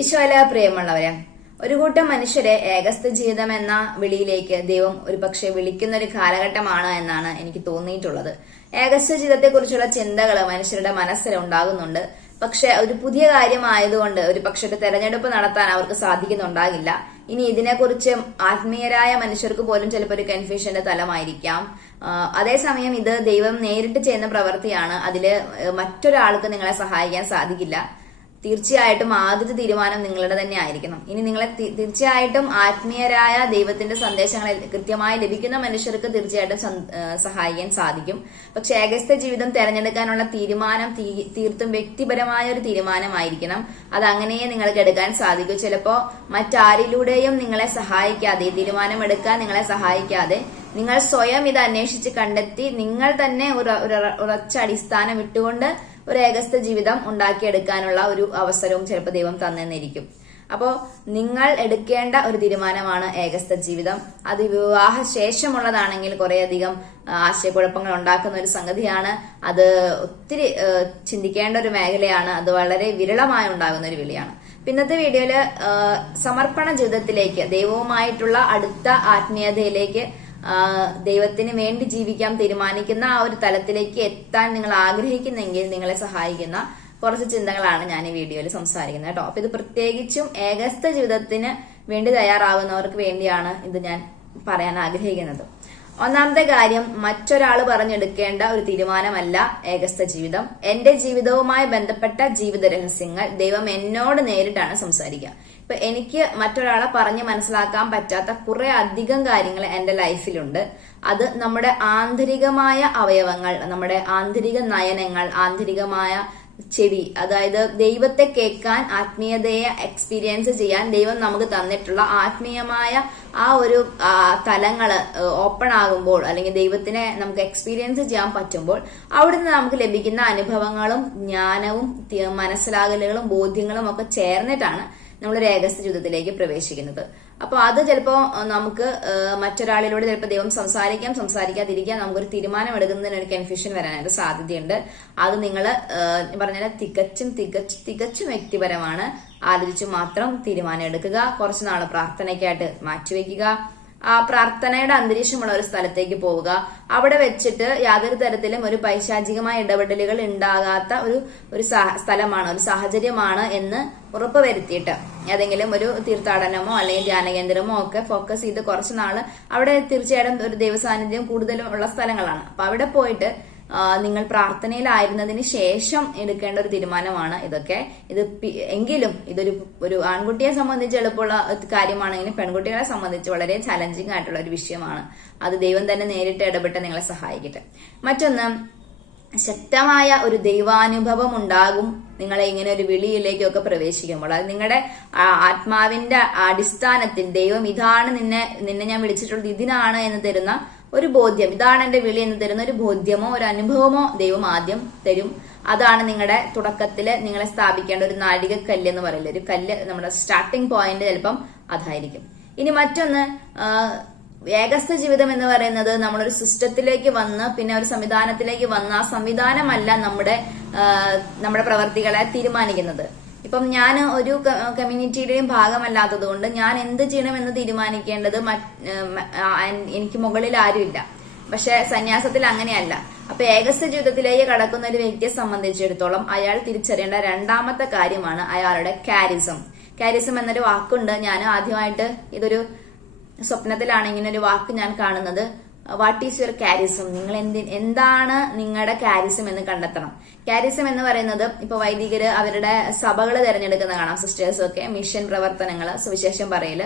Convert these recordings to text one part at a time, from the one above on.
ഈശോല പ്രിയമുള്ളവരെ ഒരു കൂട്ടം മനുഷ്യരെ ഏകസ്ഥ ജീവിതം എന്ന വിളിയിലേക്ക് ദൈവം ഒരു പക്ഷെ വിളിക്കുന്ന ഒരു കാലഘട്ടമാണ് എന്നാണ് എനിക്ക് തോന്നിയിട്ടുള്ളത്. ഏകസ്ഥ ജീവിതത്തെക്കുറിച്ചുള്ള ചിന്തകൾ മനുഷ്യരുടെ മനസ്സിൽ ഉണ്ടാകുന്നുണ്ട്. പക്ഷെ ഒരു പുതിയ കാര്യമായതുകൊണ്ട് ഒരു പക്ഷെ ഒരു തെരഞ്ഞെടുപ്പ് നടത്താൻ അവർക്ക് സാധിക്കുന്നുണ്ടാകില്ല. ഇനി ഇതിനെക്കുറിച്ച് ആത്മീയരായ മനുഷ്യർക്ക് പോലും ചിലപ്പോൾ ഒരു കൺഫ്യൂഷന്റെ തലമായിരിക്കാം. അതേസമയം ഇത് ദൈവം നേരിട്ട് ചെയ്യുന്ന പ്രവൃത്തിയാണ്. അതിൽ മറ്റൊരാൾക്ക് നിങ്ങളെ സഹായിക്കാൻ സാധിക്കില്ല. തീർച്ചയായിട്ടും ആദ്യത്തെ തീരുമാനം നിങ്ങളുടെ തന്നെ ആയിരിക്കണം. ഇനി നിങ്ങളെ തീർച്ചയായിട്ടും ആത്മീയരായ ദൈവത്തിന്റെ സന്ദേശങ്ങളെ കൃത്യമായി ലഭിക്കുന്ന മനുഷ്യർക്ക് തീർച്ചയായിട്ടും സഹായിക്കാൻ സാധിക്കും. പക്ഷെ ഏകസ്ഥ ജീവിതം തെരഞ്ഞെടുക്കാനുള്ള തീരുമാനം തീർത്തും വ്യക്തിപരമായ ഒരു തീരുമാനമായിരിക്കണം. അത് അങ്ങനെയേ നിങ്ങൾക്ക് എടുക്കാൻ സാധിക്കൂ. ചിലപ്പോ മറ്റാരിലൂടെയും നിങ്ങളെ സഹായിക്കാതെ തീരുമാനം എടുക്കാൻ നിങ്ങളെ സഹായിക്കാതെ നിങ്ങൾ സ്വയം ഇത് അന്വേഷിച്ച് കണ്ടെത്തി നിങ്ങൾ തന്നെ ഒരു- ഉറച്ച അടിസ്ഥാനം ഇട്ടുകൊണ്ട് ഒരു ഏകസ്ഥ ജീവിതം ഉണ്ടാക്കിയെടുക്കാനുള്ള ഒരു അവസരവും ചിലപ്പോൾ ദൈവം തന്നെന്നിരിക്കും. അപ്പോൾ നിങ്ങൾ എടുക്കേണ്ട ഒരു തീരുമാനമാണ് ഏകസ്ഥ ജീവിതം. അത് വിവാഹ ശേഷമുള്ളതാണെങ്കിൽ കുറേയധികം ആശയക്കുഴപ്പങ്ങൾ ഉണ്ടാക്കുന്ന ഒരു സംഗതിയാണ്. അത് ഒത്തിരി ചിന്തിക്കേണ്ട ഒരു മേഖലയാണ്. അത് വളരെ വിരളമായി ഉണ്ടാകുന്ന ഒരു വിളിയാണ്. പിന്നത്തെ വീഡിയോയിൽ സമർപ്പണ ജീവിതത്തിലേക്ക് ദൈവവുമായിട്ടുള്ള അടുത്ത ആത്മീയതയിലേക്ക് ദൈവത്തിന് വേണ്ടി ജീവിക്കാൻ തീരുമാനിക്കുന്ന ആ ഒരു തലത്തിലേക്ക് എത്താൻ നിങ്ങൾ ആഗ്രഹിക്കുന്നെങ്കിൽ നിങ്ങളെ സഹായിക്കുന്ന കുറച്ച് ചിന്തകളാണ് ഞാൻ ഈ വീഡിയോയിൽ സംസാരിക്കുന്നത് കേട്ടോ. അപ്പൊ ഇത് പ്രത്യേകിച്ചും ഏകസ്ഥ ജീവിതത്തിന് വേണ്ടി തയ്യാറാവുന്നവർക്ക് വേണ്ടിയാണ് ഇത് ഞാൻ പറയാൻ ആഗ്രഹിക്കുന്നത്. ഒന്നാമത്തെ കാര്യം മറ്റൊരാൾ പറഞ്ഞെടുക്കേണ്ട ഒരു തീരുമാനമല്ല ഏകസ്ഥ ജീവിതം. എന്റെ ജീവിതവുമായി ബന്ധപ്പെട്ട ജീവിത രഹസ്യങ്ങൾ ദൈവം എന്നോട് നേരിട്ടാണ് സംസാരിക്കുക. ഇപ്പൊ എനിക്ക് മറ്റൊരാളെ പറഞ്ഞ് മനസ്സിലാക്കാൻ പറ്റാത്ത കുറെ അധികം കാര്യങ്ങൾ എന്റെ ലൈഫിലുണ്ട്. അത് നമ്മുടെ ആന്തരികമായ അവയവങ്ങൾ നമ്മുടെ ആന്തരിക നയനങ്ങൾ ആന്തരികമായ ചെവി അതായത് ദൈവത്തെ കേൾക്കാൻ ആത്മീയതയെ എക്സ്പീരിയൻസ് ചെയ്യാൻ ദൈവം നമുക്ക് തന്നിട്ടുള്ള ആത്മീയമായ ആ ഒരു തലങ്ങൾ ഓപ്പൺ ആകുമ്പോൾ അല്ലെങ്കിൽ ദൈവത്തിനെ നമുക്ക് എക്സ്പീരിയൻസ് ചെയ്യാൻ പറ്റുമ്പോൾ അവിടുന്ന് നമുക്ക് ലഭിക്കുന്ന അനുഭവങ്ങളും ജ്ഞാനവും മനസ്സിലാകലുകളും ബോധ്യങ്ങളും ഒക്കെ ചേർന്നിട്ടാണ് നമ്മൾ രഹസ്യ ജീവിതത്തിലേക്ക് പ്രവേശിക്കുന്നത്. അപ്പൊ അത് ചിലപ്പോ നമുക്ക് മറ്റൊരാളിലൂടെ ചിലപ്പോൾ ദൈവം സംസാരിക്കാം സംസാരിക്കാതിരിക്കാം നമുക്കൊരു തീരുമാനം എടുക്കുന്നതിന് ഒരു കൺഫ്യൂഷൻ വരാനായിട്ട് സാധ്യതയുണ്ട്. അത് നിങ്ങൾ പറഞ്ഞാൽ തികച്ചും തികച്ചും തികച്ചും വ്യക്തിപരമാണ്. ആലോചിച്ച് മാത്രം തീരുമാനം എടുക്കുക കുറച്ച് നാൾ പ്രാർത്ഥനയ്ക്കായിട്ട് മാറ്റിവെക്കുക ആ പ്രാർത്ഥനയുടെ അന്തരീക്ഷമുള്ള ഒരു സ്ഥലത്തേക്ക് പോവുക. അവിടെ വെച്ചിട്ട് യാതൊരു തരത്തിലും ഒരു പൈശാചികമായ ഇടപെടലുകൾ ഉണ്ടാകാത്ത ഒരു ഒരു സ്ഥലമാണ് ഒരു സാഹചര്യമാണ് എന്ന് ഉറപ്പ് വരുത്തിയിട്ട് ഏതെങ്കിലും ഒരു തീർത്ഥാടനമോ അല്ലെങ്കിൽ ധ്യാനകേന്ദ്രമോ ഒക്കെ ഫോക്കസ് ചെയ്ത് കുറച്ച് നാൾ അവിടെ തീർച്ചയായിട്ടും ഒരു ദൈവസാന്നിധ്യം കൂടുതലും ഉള്ള സ്ഥലങ്ങളാണ്. അപ്പൊ അവിടെ പോയിട്ട് നിങ്ങൾ പ്രാർത്ഥനയിലായിരുന്നതിന് ശേഷം എടുക്കേണ്ട ഒരു തീരുമാനമാണ് ഇതൊക്കെ. ഇത് എങ്കിലും ഇതൊരു ഒരു ആൺകുട്ടിയെ സംബന്ധിച്ച് എളുപ്പമുള്ള കാര്യമാണെങ്കിലും പെൺകുട്ടികളെ സംബന്ധിച്ച് വളരെ ചലഞ്ചിങ് ആയിട്ടുള്ള ഒരു വിഷയമാണ്. അത് ദൈവം തന്നെ നേരിട്ട് ഇടപെട്ട് നിങ്ങളെ സഹായിക്കട്ടെ. മറ്റൊന്ന് ശക്തമായ ഒരു ദൈവാനുഭവം ഉണ്ടാകും നിങ്ങളെ ഇങ്ങനെ ഒരു വിളിയിലേക്കൊക്കെ പ്രവേശിക്കുമ്പോൾ. അത് നിങ്ങളുടെ ആത്മാവിന്റെ അടിസ്ഥാനത്തിൽ ദൈവം ഇതാണ് നിന്നെ നിന്നെ ഞാൻ വിളിച്ചിട്ടുള്ളത് ഇതിനാണ് എന്ന് തരുന്ന ഒരു ബോധ്യം. ഇതാണ് എന്റെ വിളി എന്ന് തരുന്ന ഒരു ബോധ്യമോ ഒരു അനുഭവമോ ദൈവം ആദ്യം തരും. അതാണ് നിങ്ങളുടെ തുടക്കത്തിൽ നിങ്ങളെ സ്ഥാപിക്കേണ്ട ഒരു നാഴികക്കല്ല് എന്ന് പറയുന്നത് ഒരു കല്ല് നമ്മുടെ സ്റ്റാർട്ടിംഗ് പോയിന്റ് ചിലപ്പം അതായിരിക്കും. ഇനി മറ്റൊന്ന് ഏകസ്ഥ ജീവിതം എന്ന് പറയുന്നത് നമ്മളൊരു സിസ്റ്റത്തിലേക്ക് വന്ന് പിന്നെ ഒരു സംവിധാനത്തിലേക്ക് വന്ന് ആ സംവിധാനമല്ല നമ്മുടെ നമ്മുടെ പ്രവർത്തികളെ തീരുമാനിക്കുന്നത്. ഇപ്പം ഞാൻ ഒരു കമ്മ്യൂണിറ്റിയുടെയും ഭാഗമല്ലാത്തത് കൊണ്ട് ഞാൻ എന്ത് ചെയ്യണമെന്ന് തീരുമാനിക്കേണ്ടത് എനിക്ക് മുകളിൽ ആരുമില്ല. പക്ഷെ സന്യാസത്തിൽ അങ്ങനെയല്ല. അപ്പൊ ഏകസ്ഥ ജീവിതത്തിലേക്ക് കടക്കുന്ന ഒരു വ്യക്തിയെ സംബന്ധിച്ചിടത്തോളം അയാൾ തിരിച്ചറിയേണ്ട രണ്ടാമത്തെ കാര്യമാണ് അയാളുടെ കാരിസം കാരിസം എന്നൊരു വാക്കുണ്ട്. ഞാൻ ആദ്യമായിട്ട് ഇതൊരു സ്വപ്നത്തിലാണ് ഇങ്ങനെ ഒരു വാക്ക് ഞാൻ കാണുന്നത്. വാട്ട് ഈസ് യുവർ കാരിസം നിങ്ങൾ എന്തി എന്താണ് നിങ്ങളുടെ കാരിസം എന്ന് കണ്ടെത്തണം. കാരിസം എന്ന് പറയുന്നത് ഇപ്പൊ വൈദികര് അവരുടെ സഭകൾ തിരഞ്ഞെടുക്കുന്ന കാണാം. സിസ്റ്റേഴ്സ് ഒക്കെ മിഷൻ പ്രവർത്തനങ്ങൾ സുവിശേഷം പറയൽ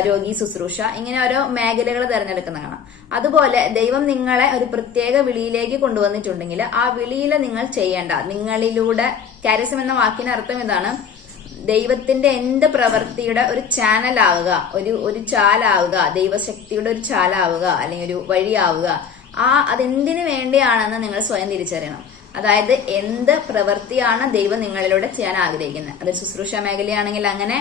രോഗി ശുശ്രൂഷ ഇങ്ങനെ ഓരോ മേഖലകൾ തിരഞ്ഞെടുക്കുന്ന കാണാം. അതുപോലെ ദൈവം നിങ്ങളെ ഒരു പ്രത്യേക വിളിയിലേക്ക് കൊണ്ടുവന്നിട്ടുണ്ടെങ്കിൽ ആ വിളിയിൽ നിങ്ങൾ ചെയ്യേണ്ട നിങ്ങളിലൂടെ കാരിസം എന്ന വാക്കിന് അർത്ഥം ഇതാണ് ദൈവത്തിന്റെ എന്ത് പ്രവൃത്തിയുടെ ഒരു ചാനലാവുക ഒരു ഒരു ചാലാവുക ദൈവശക്തിയുടെ ഒരു ചാലാവുക അല്ലെങ്കിൽ ഒരു വഴിയാവുക ആ അതെന്തിനു വേണ്ടിയാണെന്ന് നിങ്ങൾ സ്വയം തിരിച്ചറിയണം. അതായത് എന്ത് പ്രവൃത്തിയാണ് ദൈവം നിങ്ങളിലൂടെ ചെയ്യാൻ ആഗ്രഹിക്കുന്നത്. അത് ശുശ്രൂഷ മേഖലയാണെങ്കിൽ അങ്ങനെ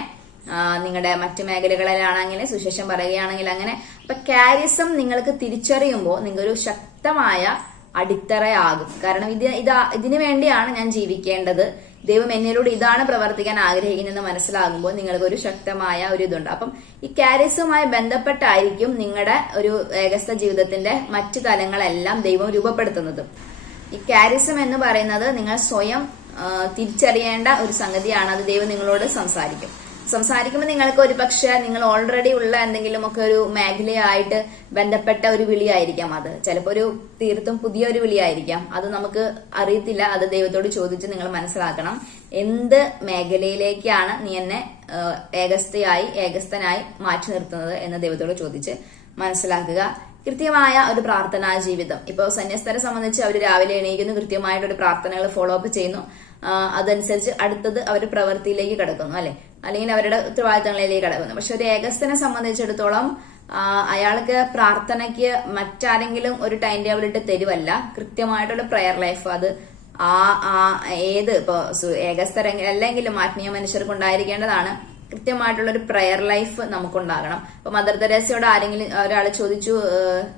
നിങ്ങളുടെ മറ്റു മേഖലകളിലാണെങ്കിൽ സുശേഷം പറയുകയാണെങ്കിൽ അങ്ങനെ. അപ്പൊ കാരിസം നിങ്ങൾക്ക് തിരിച്ചറിയുമ്പോൾ നിങ്ങൾക്കൊരു ശക്തമായ അടിത്തറയാകും. കാരണം ഇത് ഇതാ ഇതിനു വേണ്ടിയാണ് ഞാൻ ജീവിക്കേണ്ടത്. ദൈവം എന്നിലൂടെ ഇതാണ് പ്രവർത്തിക്കാൻ ആഗ്രഹിക്കുന്നതെന്ന് മനസ്സിലാകുമ്പോൾ നിങ്ങൾക്ക് ഒരു ശക്തമായ ഒരു ഇതുണ്ട്. അപ്പം ഈ കാരിസുമായി ബന്ധപ്പെട്ടായിരിക്കും നിങ്ങളുടെ ഒരു ഏകസ്ഥ ജീവിതത്തിന്റെ മറ്റു തലങ്ങളെല്ലാം ദൈവം രൂപപ്പെടുത്തുന്നത്. ഈ കാരിസം എന്ന് പറയുന്നത് നിങ്ങൾ സ്വയം തിരിച്ചറിയേണ്ട ഒരു സംഗതിയാണ്. അത് ദൈവം നിങ്ങളോട് സംസാരിക്കും. സംസാരിക്കുമ്പോൾ നിങ്ങൾക്ക് ഒരു പക്ഷേ നിങ്ങൾ ഓൾറെഡി ഉള്ള എന്തെങ്കിലും ഒക്കെ ഒരു മേഖലയായിട്ട് ബന്ധപ്പെട്ട ഒരു വിളിയായിരിക്കാം അത്. ചിലപ്പോൾ ഒരു തീർത്തും പുതിയ ഒരു വിളിയായിരിക്കാം. അത് നമുക്ക് അറിയത്തില്ല. അത് ദൈവത്തോട് ചോദിച്ച് നിങ്ങൾ മനസ്സിലാക്കണം. എന്ത് മേഖലയിലേക്കാണ് നീ എന്നെ ഏകസ്ഥയായി ഏകസ്ഥനായി മാറ്റി നിർത്തുന്നത് എന്ന് ദൈവത്തോട് ചോദിച്ച് മനസ്സിലാക്കുക. കൃത്യമായ ഒരു പ്രാർത്ഥനാ ജീവിതം. ഇപ്പോൾ സന്യസ്തരെ സംബന്ധിച്ച് അവർ രാവിലെ എണീക്കുന്നു. കൃത്യമായിട്ട് ഒരു പ്രാർത്ഥനകൾ ഫോളോ അപ്പ് ചെയ്യുന്നു. അതനുസരിച്ച് അടുത്തത് അവർ പ്രവൃത്തിയിലേക്ക് കിടക്കുന്നു അല്ലെ? അല്ലെങ്കിൽ അവരുടെ ഉത്തരവാദിത്തങ്ങളിലേക്ക് കടക്കുന്നു. പക്ഷെ ഒരു ഏകസ്ഥനെ സംബന്ധിച്ചിടത്തോളം അയാൾക്ക് പ്രാർത്ഥനയ്ക്ക് മറ്റാരെങ്കിലും ഒരു ടൈം ടേബിൾ ഇട്ട് തരുവല്ല. കൃത്യമായിട്ടുള്ള പ്രയർ ലൈഫ് അത് ആ ആ ഏത് ഇപ്പൊ ഏകസ്ഥരെങ്കിലും ഏകസ്ഥര അല്ലെങ്കിലും ആത്മീയ മനുഷ്യർക്ക് ഉണ്ടായിരിക്കേണ്ടതാണ്. കൃത്യമായിട്ടുള്ള ഒരു പ്രയർ ലൈഫ് നമുക്കുണ്ടാകണം. ഇപ്പൊ മദർ തെരേസയോട് ആരെങ്കിലും ഒരാൾ ചോദിച്ചു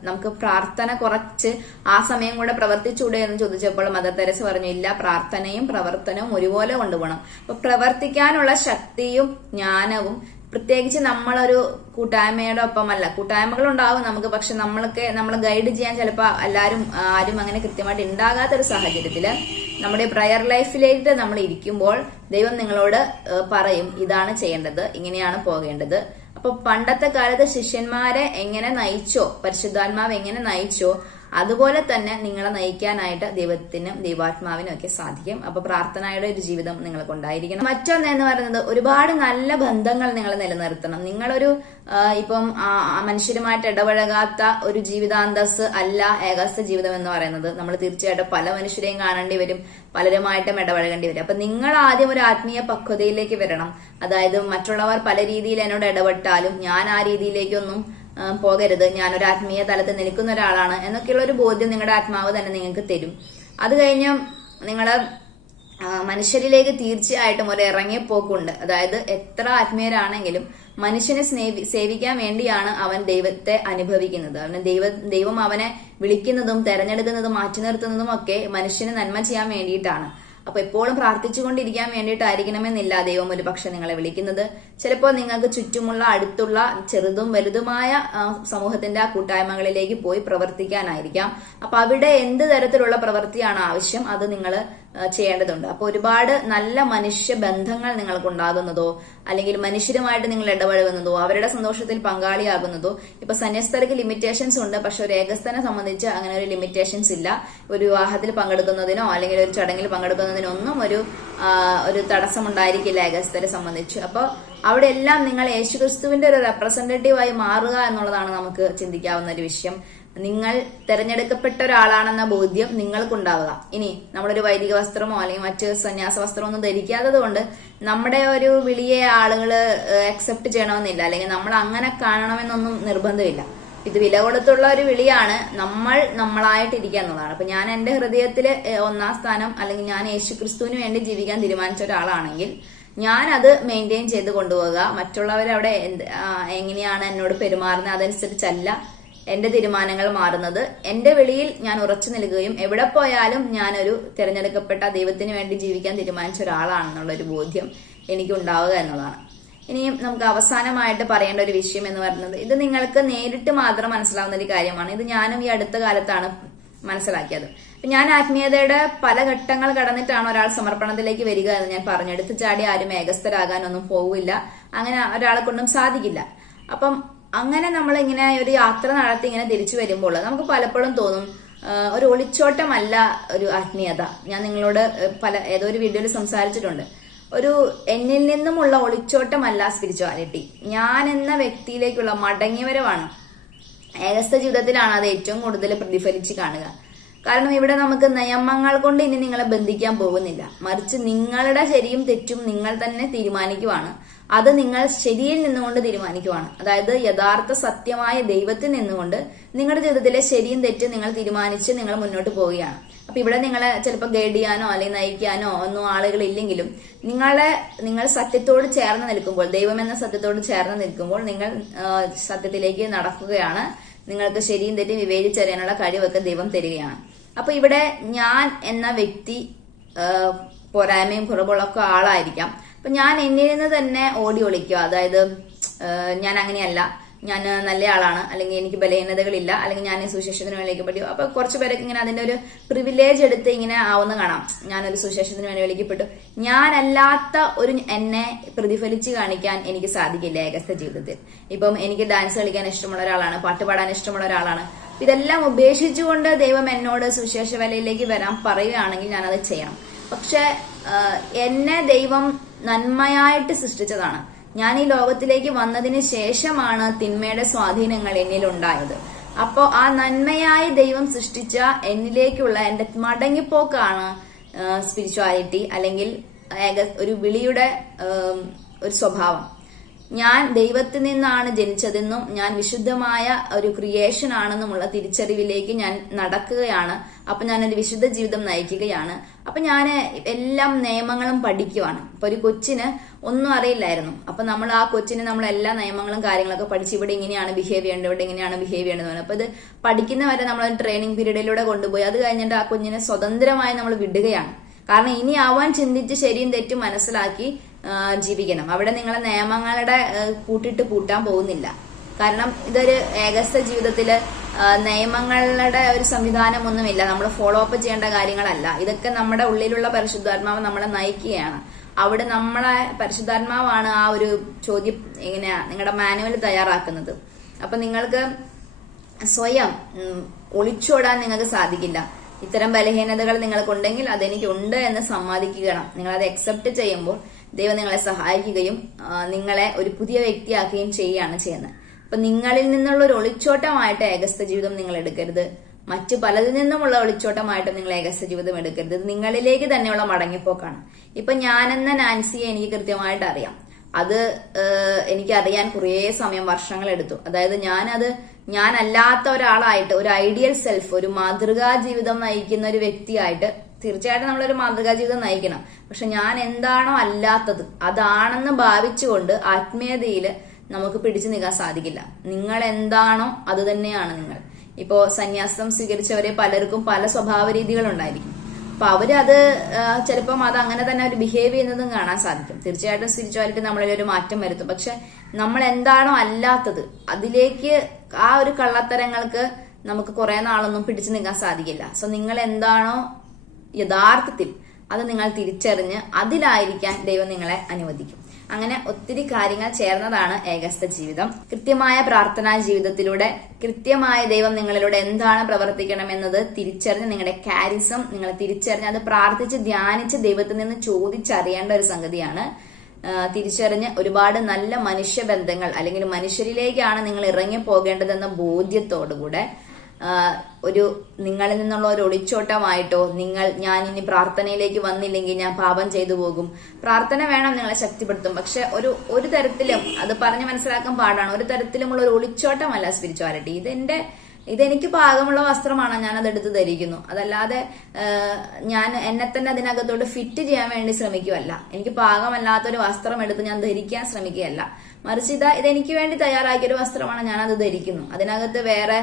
നമുക്ക് പ്രാർത്ഥന കുറച്ച് ആ സമയം കൂടെ പ്രവർത്തിച്ചൂടെ എന്ന് ചോദിച്ചപ്പോൾ മദർ തെരേസ പറഞ്ഞു ഇല്ല പ്രാർത്ഥനയും പ്രവർത്തനവും ഒരുപോലെ കൊണ്ടുപോകണം. അപ്പൊ പ്രവർത്തിക്കാനുള്ള ശക്തിയും ജ്ഞാനവും പ്രത്യേകിച്ച് നമ്മളൊരു കൂട്ടായ്മയുടെ ഒപ്പമല്ല. കൂട്ടായ്മകൾ ഉണ്ടാവും നമുക്ക് പക്ഷെ നമ്മളൊക്കെ നമ്മളെ ഗൈഡ് ചെയ്യാൻ ചിലപ്പോൾ എല്ലാവരും ആരും അങ്ങനെ കൃത്യമായിട്ട് ഉണ്ടാകാത്ത ഒരു സാഹചര്യത്തിൽ നമ്മുടെ പ്രയർ ലൈഫിലേക്ക് നമ്മൾ ഇരിക്കുമ്പോൾ ദൈവം നിങ്ങളോട് പറയും ഇതാണ് ചെയ്യേണ്ടത് ഇങ്ങനെയാണ് പോകേണ്ടത്. അപ്പൊ പണ്ടത്തെ കാലത്ത് ശിഷ്യന്മാരെ എങ്ങനെ നയിച്ചോ പരിശുദ്ധാത്മാവ് എങ്ങനെ നയിച്ചോ അതുപോലെ തന്നെ നിങ്ങളെ നയിക്കാനായിട്ട് ദൈവത്തിനും ദൈവാത്മാവിനും ഒക്കെ സാധിക്കും. അപ്പൊ പ്രാർത്ഥനയുടെ ഒരു ജീവിതം നിങ്ങൾക്ക് ഉണ്ടായിരിക്കണം. മറ്റൊന്ന് എന്ന് പറയുന്നത് ഒരുപാട് നല്ല ബന്ധങ്ങൾ നിങ്ങൾ നിലനിർത്തണം. നിങ്ങളൊരു ഇപ്പം മനുഷ്യരുമായിട്ട് ഇടപഴകാത്ത ഒരു ജീവിതാന്തസ് അല്ല ഏകാസ്ഥ ജീവിതം എന്ന് പറയുന്നത്. നമ്മൾ തീർച്ചയായിട്ടും പല മനുഷ്യരെയും കാണേണ്ടി വരും പലരുമായിട്ടും ഇടപഴകേണ്ടി വരും. അപ്പൊ നിങ്ങൾ ആദ്യം ഒരു ആത്മീയ പക്വതയിലേക്ക് വരണം. അതായത് മറ്റുള്ളവർ പല രീതിയിൽ എന്നോട് ഇടപെട്ടാലും ഞാൻ ആ രീതിയിലേക്കൊന്നും പോകരുത്. ഞാനൊരു ആത്മീയ തലത്തിൽ നിൽക്കുന്ന ഒരാളാണ് എന്നൊക്കെയുള്ള ഒരു ബോധ്യം നിങ്ങളുടെ ആത്മാവ് തന്നെ നിങ്ങൾക്ക് തരും. അത് കഴിഞ്ഞ് നിങ്ങൾ മനുഷ്യരിലേക്ക് തീർച്ചയായിട്ടും ഒരു ഇറങ്ങിപ്പോക്കുണ്ട്. അതായത് എത്ര ആത്മീയരാണെങ്കിലും മനുഷ്യനെ സ്നേഹി സേവിക്കാൻ വേണ്ടിയാണ് അവൻ ദൈവത്തെ അനുഭവിക്കുന്നത്. അവന് ദൈവ ദൈവം അവനെ വിളിക്കുന്നതും തെരഞ്ഞെടുക്കുന്നതും മാറ്റി നിർത്തുന്നതും ഒക്കെ മനുഷ്യന് നന്മ ചെയ്യാൻ വേണ്ടിയിട്ടാണ്. അപ്പൊ എപ്പോഴും പ്രാർത്ഥിച്ചുകൊണ്ടിരിക്കാൻ വേണ്ടിയിട്ടായിരിക്കണമെന്നില്ല ദൈവം ഒരു പക്ഷെ നിങ്ങളെ വിളിക്കുന്നത്. ചിലപ്പോൾ നിങ്ങൾക്ക് ചുറ്റുമുള്ള അടുത്തുള്ള ചെറുതും വലുതുമായ സമൂഹത്തിന്റെ ആ കൂട്ടായ്മകളിലേക്ക് പോയി പ്രവർത്തിക്കാനായിരിക്കാം. അപ്പൊ അവിടെ എന്ത് തരത്തിലുള്ള പ്രവൃത്തിയാണ് ആവശ്യം അത് നിങ്ങൾ ചെയ്യേണ്ടതുണ്ട്. അപ്പൊ ഒരുപാട് നല്ല മനുഷ്യ ബന്ധങ്ങൾ നിങ്ങൾക്ക് ഉണ്ടാകുന്നതോ അല്ലെങ്കിൽ മനുഷ്യരുമായിട്ട് നിങ്ങൾ ഇടപഴകുന്നതോ അവരുടെ സന്തോഷത്തിൽ പങ്കാളിയാകുന്നതോ ഇപ്പൊ സന്യസ്തർക്ക് ലിമിറ്റേഷൻസ് ഉണ്ട് പക്ഷെ ഒരു ഏകസ്ഥനെ സംബന്ധിച്ച് അങ്ങനെ ഒരു ലിമിറ്റേഷൻസ് ഇല്ല. ഒരു വിവാഹത്തിൽ പങ്കെടുക്കുന്നതിനോ അല്ലെങ്കിൽ ഒരു ചടങ്ങിൽ പങ്കെടുക്കുന്നതിനോ ഒന്നും ഒരു ഒരു തടസ്സം ഉണ്ടായിരിക്കില്ല ഏകസ്ഥരെ സംബന്ധിച്ച്. അപ്പോൾ അവിടെ എല്ലാം നിങ്ങൾ യേശുക്രിസ്തുവിന്റെ ഒരു റെപ്രസെന്റേറ്റീവായി മാറുക എന്നുള്ളതാണ് നമുക്ക് ചിന്തിക്കാവുന്ന ഒരു വിഷയം. നിങ്ങൾ തിരഞ്ഞെടുക്കപ്പെട്ട ഒരാളാണെന്ന ബോധ്യം നിങ്ങൾക്കുണ്ടാവുക. ഇനി നമ്മളൊരു വൈദിക വസ്ത്രമോ അല്ലെങ്കിൽ മറ്റ് സന്യാസ വസ്ത്രമോ ഒന്നും ധരിക്കാത്തത് കൊണ്ട് നമ്മുടെ ഒരു വിളിയെ ആളുകൾ അക്സെപ്റ്റ് ചെയ്യണമെന്നില്ല. അല്ലെങ്കിൽ നമ്മൾ അങ്ങനെ കാണണമെന്നൊന്നും നിർബന്ധമില്ല. ഇത് വില കൊടുത്തുള്ള ഒരു വിളിയാണ്. നമ്മൾ നമ്മളായിട്ടിരിക്കുക എന്നുള്ളതാണ്. അപ്പൊ ഞാൻ എന്റെ ഹൃദയത്തിൽ ഒന്നാം സ്ഥാനം അല്ലെങ്കിൽ ഞാൻ യേശു ക്രിസ്തുവിന് വേണ്ടി ജീവിക്കാൻ തീരുമാനിച്ച ഒരാളാണെങ്കിൽ ഞാൻ അത് മെയിന്റെയിൻ ചെയ്ത് കൊണ്ടുപോകുക മറ്റുള്ളവരവിടെ എങ്ങനെയാണ് എന്നോട് പെരുമാറുന്നത് അതനുസരിച്ചല്ല. എന്റെ തീരുമാനങ്ങൾ മാറുന്നത്. എന്റെ വെളിയിൽ ഞാൻ ഉറച്ചു നിൽക്കുകയും എവിടെ പോയാലും ഞാനൊരു തിരഞ്ഞെടുക്കപ്പെട്ട ദൈവത്തിന് വേണ്ടി ജീവിക്കാൻ തീരുമാനിച്ച ഒരാളാണെന്നുള്ള ഒരു ബോധ്യം എനിക്ക് ഉണ്ടാവുക എന്നുള്ളതാണ്. ഇനിയും നമുക്ക് അവസാനമായിട്ട് പറയേണ്ട ഒരു വിഷയം എന്ന് പറയുന്നത് ഇത് നിങ്ങൾക്ക് നേരിട്ട് മാത്രം മനസ്സിലാവുന്ന ഒരു കാര്യമാണ്. ഇത് ഞാനും ഈ അടുത്ത കാലത്താണ് മനസ്സിലാക്കിയത്. ഞാൻ ആത്മീയതയുടെ പല ഘട്ടങ്ങൾ കടന്നിട്ടാണ് ഒരാൾ സമർപ്പണത്തിലേക്ക് വരിക എന്ന് ഞാൻ പറഞ്ഞു. ചാടി ആരും ഏകസ്ഥരാകാനൊന്നും പോവില്ല. അങ്ങനെ ഒരാളെ കൊണ്ടും സാധിക്കില്ല. അപ്പം അങ്ങനെ നമ്മൾ ഇങ്ങനെ ഒരു യാത്ര നടത്തി ഇങ്ങനെ തിരിച്ചു വരുമ്പോൾ നമുക്ക് പലപ്പോഴും തോന്നും ഒരു ഒളിച്ചോട്ടമല്ല ഒരു ആത്മീയത. ഞാൻ നിങ്ങളോട് പല ഏതോ ഒരു വീഡിയോയിൽ സംസാരിച്ചിട്ടുണ്ട്. ഒരു എന്നിൽ നിന്നുമുള്ള ഒളിച്ചോട്ടമല്ല സ്പിരിച്വാലിറ്റി. ഞാൻ എന്ന വ്യക്തിയിലേക്കുള്ള മടങ്ങിവരവാണ്. ഏകസ്ഥ ജീവിതത്തിലാണ് അത് ഏറ്റവും കൂടുതൽ പ്രതിഫലിച്ച് കാണുക. കാരണം ഇവിടെ നമുക്ക് നിയമങ്ങൾ കൊണ്ട് ഇനി നിങ്ങളെ ബന്ധിക്കാൻ പോകുന്നില്ല. മറിച്ച് നിങ്ങളുടെ ശരിയും തെറ്റും നിങ്ങൾ തന്നെ തീരുമാനിക്കുവാണ്. അത് നിങ്ങൾ ശരിയിൽ നിന്നുകൊണ്ട് തീരുമാനിക്കുവാണ്. അതായത് യഥാർത്ഥ സത്യമായ ദൈവത്തിൽ നിന്നുകൊണ്ട് നിങ്ങളുടെ ജീവിതത്തിലെ ശരിയും തെറ്റും നിങ്ങൾ തീരുമാനിച്ച് നിങ്ങൾ മുന്നോട്ട് പോവുകയാണ്. അപ്പൊ ഇവിടെ നിങ്ങളെ ചിലപ്പോൾ ഗൈഡ് ചെയ്യാനോ അല്ലെങ്കിൽ നയിക്കാനോ ഒന്നും ആളുകൾ ഇല്ലെങ്കിലും നിങ്ങളെ നിങ്ങൾ സത്യത്തോട് ചേർന്ന് നിൽക്കുമ്പോൾ ദൈവം എന്ന സത്യത്തോട് ചേർന്ന് നിൽക്കുമ്പോൾ നിങ്ങൾ സത്യത്തിലേക്ക് നടക്കുകയാണ്. നിങ്ങൾക്ക് ശരിയും തെറ്റും വിവേചിച്ചറിയാനുള്ള കഴിവൊക്കെ ദൈവം തരികയാണ്. അപ്പൊ ഇവിടെ ഞാൻ എന്ന വ്യക്തി പോരായ്മയും കുറവുകളൊക്കെ ആളായിരിക്കാം. അപ്പൊ ഞാൻ എന്നിൽ നിന്ന് തന്നെ ഓടി ഒളിക്കുക. അതായത് ഞാൻ അങ്ങനെയല്ല. ഞാൻ നല്ല ആളാണ്. അല്ലെങ്കിൽ എനിക്ക് ബലഹീനതകളില്ല. അല്ലെങ്കിൽ ഞാൻ സുശേഷത്തിന് വേണ്ടി വിളിക്കപ്പെട്ടു അപ്പൊ കുറച്ച് പേരൊക്കെ ഇങ്ങനെ അതിന്റെ ഒരു പ്രിവിലേജ് എടുത്ത് ഇങ്ങനെ ആവുന്ന കാണാം. ഞാനൊരു സുശേഷത്തിന് വേണ്ടി വിളിക്കപ്പെട്ടു. ഞാനല്ലാത്ത ഒരു എന്നെ പ്രതിഫലിച്ച് കാണിക്കാൻ എനിക്ക് സാധിക്കില്ല ഏകസ്ഥ ജീവിതത്തിൽ. ഇപ്പം എനിക്ക് ഡാൻസ് കളിക്കാൻ ഇഷ്ടമുള്ള ഒരാളാണ്. പാട്ട് പാടാൻ ഇഷ്ടമുള്ള ഒരാളാണ്. ഇതെല്ലാം ഉപേക്ഷിച്ചുകൊണ്ട് ദൈവം എന്നോട് സുശേഷ വിലയിലേക്ക് വരാൻ പറയുകയാണെങ്കിൽ ഞാനത് ചെയ്യണം. പക്ഷെ എന്നെ ദൈവം നന്മയായിട്ട് സൃഷ്ടിച്ചതാണ്. ഞാൻ ഈ ലോകത്തിലേക്ക് വന്നതിന് ശേഷമാണ് തിന്മയുടെ സ്വാധീനങ്ങൾ എന്നിൽ ഉണ്ടായത് അപ്പോ ആ നന്മയായി ദൈവം സൃഷ്ടിച്ച എന്നിലേക്കുള്ള എന്റെ മടങ്ങിപ്പോക്കാണ് സ്പിരിച്വാലിറ്റി അല്ലെങ്കിൽ ഒരു വിളിയുടെ ഒരു സ്വഭാവം. ഞാൻ ദൈവത്തിൽ നിന്നാണ് ജനിച്ചതെന്നും ഞാൻ വിശുദ്ധമായ ഒരു ക്രിയേഷൻ ആണെന്നുമുള്ള തിരിച്ചറിവിലേക്ക് ഞാൻ നടക്കുകയാണ്. അപ്പൊ ഞാനൊരു വിശുദ്ധ ജീവിതം നയിക്കുകയാണ്. അപ്പൊ ഞാൻ എല്ലാം നിയമങ്ങളും പഠിക്കുവാണ്. അപ്പൊ ഒരു കൊച്ചിന് ഒന്നും അറിയില്ലായിരുന്നു. അപ്പൊ നമ്മൾ ആ കൊച്ചിന് നമ്മൾ എല്ലാ നിയമങ്ങളും കാര്യങ്ങളൊക്കെ പഠിച്ച് ഇവിടെ ഇങ്ങനെയാണ് ബിഹേവ് ചെയ്യേണ്ടത് ഇവിടെ ഇങ്ങനെയാണ് ബിഹേവ് ചെയ്യേണ്ടത് എന്ന് പറഞ്ഞു. അപ്പൊ ഇത് പഠിക്കുന്നവരെ നമ്മൾ ട്രെയിനിങ് പീരീഡിലൂടെ കൊണ്ടുപോയി. അത് കഴിഞ്ഞിട്ട് ആ കുഞ്ഞിനെ സ്വതന്ത്രമായി നമ്മൾ വിടുകയാണ്. കാരണം ഇനി ആവാൻ ചിന്തിച്ച് ശരിയും തെറ്റും മനസ്സിലാക്കി ജീവിക്കണം. അവിടെ നിങ്ങളെ നിയമങ്ങളുടെ കൂട്ടിട്ട് പൂട്ടാൻ പോകുന്നില്ല. കാരണം ഇതൊരു ഏകസ്ഥ ജീവിതത്തിൽ ആ, നിയമങ്ങളുടെ ഒരു സംവിധാനമൊന്നുമില്ല. നമ്മൾ ഫോളോ അപ്പ് ചെയ്യേണ്ട കാര്യങ്ങളല്ല. ഇതൊക്കെ നമ്മുടെ ഉള്ളിലുള്ള പരിശുദ്ധാത്മാവ് നമ്മളെ നയിക്കുകയാണ്. അവിടെ നമ്മളെ പരിശുദ്ധാത്മാവാണ് ആ ഒരു ചോദ്യം എങ്ങനെയാ നിങ്ങളുടെ മാനുവൽ തയ്യാറാക്കുന്നത്. അപ്പൊ നിങ്ങൾക്ക് സ്വയം ഒളിച്ചോടാൻ നിങ്ങൾക്ക് സാധിക്കില്ല. ഇത്തരം ബലഹീനതകൾ നിങ്ങൾക്കുണ്ടെങ്കിൽ അതെനിക്കുണ്ട് എന്ന് സമ്മതിക്കണം നിങ്ങൾ അത് അക്സെപ്റ്റ് ചെയ്യുമ്പോൾ ദൈവം നിങ്ങളെ സഹായിക്കുകയും നിങ്ങളെ ഒരു പുതിയ വ്യക്തിയാക്കുകയും ചെയ്യുകയാണ് ചെയ്യുന്നത്. അപ്പൊ നിങ്ങളിൽ നിന്നുള്ള ഒരു ഒളിച്ചോട്ടമായിട്ട് ഏകസ്ഥ ജീവിതം നിങ്ങൾ എടുക്കരുത്. മറ്റു പലതിൽ നിന്നുമുള്ള ഒളിച്ചോട്ടമായിട്ട് നിങ്ങൾ ഏകസ്ഥ ജീവിതം എടുക്കരുത്. നിങ്ങളിലേക്ക് തന്നെയുള്ള മടങ്ങിപ്പോക്കാണ്. ഇപ്പൊ ഞാനെന്ന നാൻസിയെ എനിക്ക് കൃത്യമായിട്ട് അറിയാം. അത് എനിക്ക് എനിക്കറിയാൻ കുറേ സമയം വർഷങ്ങൾ എടുത്തു. അതായത് ഞാനത് ഞാനല്ലാത്ത ഒരാളായിട്ട് ഒരു ഐഡിയൽ സെൽഫ് ഒരു മാതൃകാ ജീവിതം നയിക്കുന്ന ഒരു വ്യക്തിയായിട്ട് തീർച്ചയായിട്ടും നമ്മളൊരു മാതൃകാ ജീവിതം നയിക്കണം. പക്ഷെ ഞാൻ എന്താണോ അല്ലാത്തത് അതാണെന്ന് ഭാവിച്ചുകൊണ്ട് ആത്മീയതയിൽ നമുക്ക് പിടിച്ചു നിൽക്കാൻ സാധിക്കില്ല. നിങ്ങൾ എന്താണോ അത് തന്നെയാണ് നിങ്ങൾ. ഇപ്പോ സന്യാസം സ്വീകരിച്ചവരെ പലർക്കും പല സ്വഭാവ രീതികളുണ്ടായിരിക്കും അപ്പൊ അവരത് ചിലപ്പം അത് അങ്ങനെ തന്നെ അവർ ബിഹേവ് ചെയ്യുന്നതും കാണാൻ സാധിക്കും. തീർച്ചയായിട്ടും സ്പിരിച്വാലിറ്റി നമ്മളിൽ ഒരു മാറ്റം വരുത്തും. പക്ഷെ നമ്മൾ എന്താണോ അല്ലാത്തത് അതിലേക്ക് ആ ഒരു കള്ളത്തരങ്ങൾക്ക് നമുക്ക് കുറെ നാളൊന്നും പിടിച്ചു നിൽക്കാൻ സാധിക്കില്ല. സോ നിങ്ങൾ എന്താണോ യഥാർത്ഥത്തിൽ അത് നിങ്ങൾ തിരിച്ചറിഞ്ഞ് അതിലായിരിക്കാൻ ദൈവം നിങ്ങളെ അനുവദിക്കും. അങ്ങനെ ഒത്തിരി കാര്യങ്ങൾ ചേർന്നതാണ് ഏകസ്ഥ ജീവിതം. കൃത്യമായ പ്രാർത്ഥനാ ജീവിതത്തിലൂടെ കൃത്യമായ ദൈവം നിങ്ങളിലൂടെ എന്താണ് പ്രവർത്തിക്കണം എന്നത് തിരിച്ചറിഞ്ഞ് നിങ്ങളുടെ കാരിസം നിങ്ങൾ തിരിച്ചറിഞ്ഞ് അത് പ്രാർത്ഥിച്ച് ധ്യാനിച്ച് ദൈവത്തിൽ നിന്ന് ചോദിച്ചറിയേണ്ട ഒരു സംഗതിയാണ്. തിരിച്ചറിഞ്ഞ് ഒരുപാട് നല്ല മനുഷ്യബന്ധങ്ങൾ അല്ലെങ്കിൽ മനുഷ്യരിലേക്കാണ് നിങ്ങൾ ഇറങ്ങി പോകേണ്ടതെന്ന ബോധ്യത്തോടുകൂടെ ഒരു നിങ്ങളിൽ നിന്നുള്ള ഒരു ഒളിച്ചോട്ടമായിട്ടോ നിങ്ങൾ ഞാൻ ഇനി പ്രാർത്ഥനയിലേക്ക് വന്നില്ലെങ്കിൽ ഞാൻ പാപം ചെയ്തു പോകും. പ്രാർത്ഥന വേണം നിങ്ങളെ ശക്തിപ്പെടുത്തും. പക്ഷെ ഒരു ഒരു തരത്തിലും അത് പറഞ്ഞ് മനസ്സിലാക്കാൻ പാടാണ്. ഒരു തരത്തിലുമുള്ള ഒരു ഒളിച്ചോട്ടമല്ല സ്പിരിച്വാലിറ്റി ഇതെന്റെ ഇതെനിക്ക് പാകമുള്ള വസ്ത്രമാണ് ഞാൻ അത് എടുത്ത് ധരിക്കുന്നു. അതല്ലാതെ ഞാൻ എന്നെ തന്നെ അതിനകത്തോട്ട് ഫിറ്റ് ചെയ്യാൻ വേണ്ടി ശ്രമിക്കുകയല്ല. എനിക്ക് പാകമല്ലാത്തൊരു വസ്ത്രം എടുത്ത് ഞാൻ ധരിക്കാൻ ശ്രമിക്കുകയല്ല. മറിച്ച് ഇതാ ഇതെനിക്ക് വേണ്ടി തയ്യാറാക്കിയ ഒരു വസ്ത്രമാണ് ഞാൻ അത് ധരിക്കുന്നു. അതിനകത്ത് വേറെ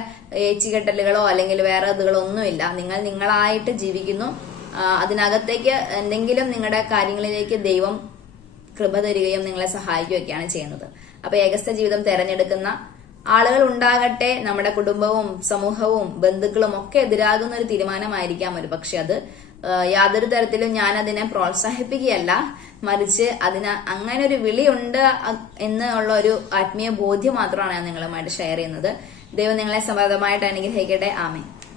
ഏച്ചുകെട്ടലുകളോ അല്ലെങ്കിൽ വേറെ ഇതുകളോ ഒന്നുമില്ല നിങ്ങൾ നിങ്ങളായിട്ട് ജീവിക്കുന്നു. അതിനകത്തേക്ക് എന്തെങ്കിലും നിങ്ങളുടെ കാര്യങ്ങളിലേക്ക് ദൈവം കൃപ തരികയും നിങ്ങളെ സഹായിക്കുകയൊക്കെയാണ് ചെയ്യുന്നത്. അപ്പൊ ഏകസ്ഥ ജീവിതം തെരഞ്ഞെടുക്കുന്ന ആളുകൾ ഉണ്ടാകട്ടെ നമ്മുടെ കുടുംബവും സമൂഹവും ബന്ധുക്കളും ഒക്കെ എതിരാകുന്ന ഒരു തീരുമാനമായിരിക്കാം ഒരു പക്ഷെ അത്. യാതൊരു തരത്തിലും ഞാൻ അതിനെ പ്രോത്സാഹിപ്പിക്കുകയല്ല. മറിച്ച് അതിന് അങ്ങനെ ഒരു വിളിയുണ്ട് എന്നുള്ള ഒരു ആത്മീയ ബോധ്യം മാത്രമാണ് ഞാൻ നിങ്ങളുമായിട്ട് ഷെയർ ചെയ്യുന്നത്. ദൈവം നിങ്ങളെ സമൃദ്ധമായിട്ട് അനുഗ്രഹിക്കട്ടെ. ആമേ